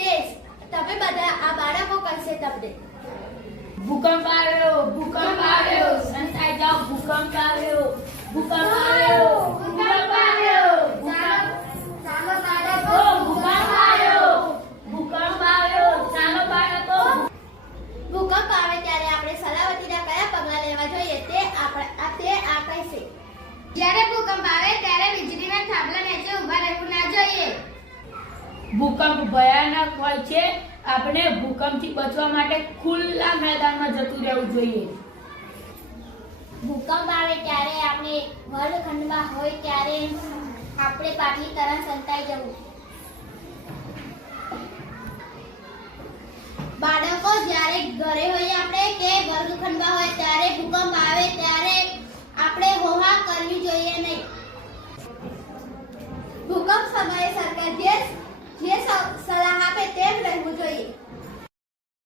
તે તમે બધા આ બાળકો કહેશે તમને ભૂકંપ આવ્યો સંતાઈ જાઓ ભૂકંપ આવ્યો ચાલો બાળકો ભૂકંપ આવ્યો ચાલો બાળકો ભૂકંપ આવે ત્યારે આપણે સલામતીના કયા પગલાં લેવા જોઈએ તે આ કહેશે જ્યારે ભૂકંપ આવે ત્યારે વીજળીના થાંભલા નીચે ઊભા રહેવું ના જોઈએ ભૂકંપ ભયાનક હોય છે આપણે ભૂકંપથી બચવા માટે ખુલ્લા મેદાનમાં જતું રહેવું જોઈએ ભૂકંપ આવે ત્યારે આપણે વર્ગખંડમાં હોય ત્યારે આપણે પાછલી તરફ સંતાઈ જવું બાળકો જ્યારે ઘરે હોઈએ આપણે કે વર્ગખંડમાં હોય ત્યારે ભૂકંપ આવે ત્યારે આપણે હોહા કરવી જોઈએ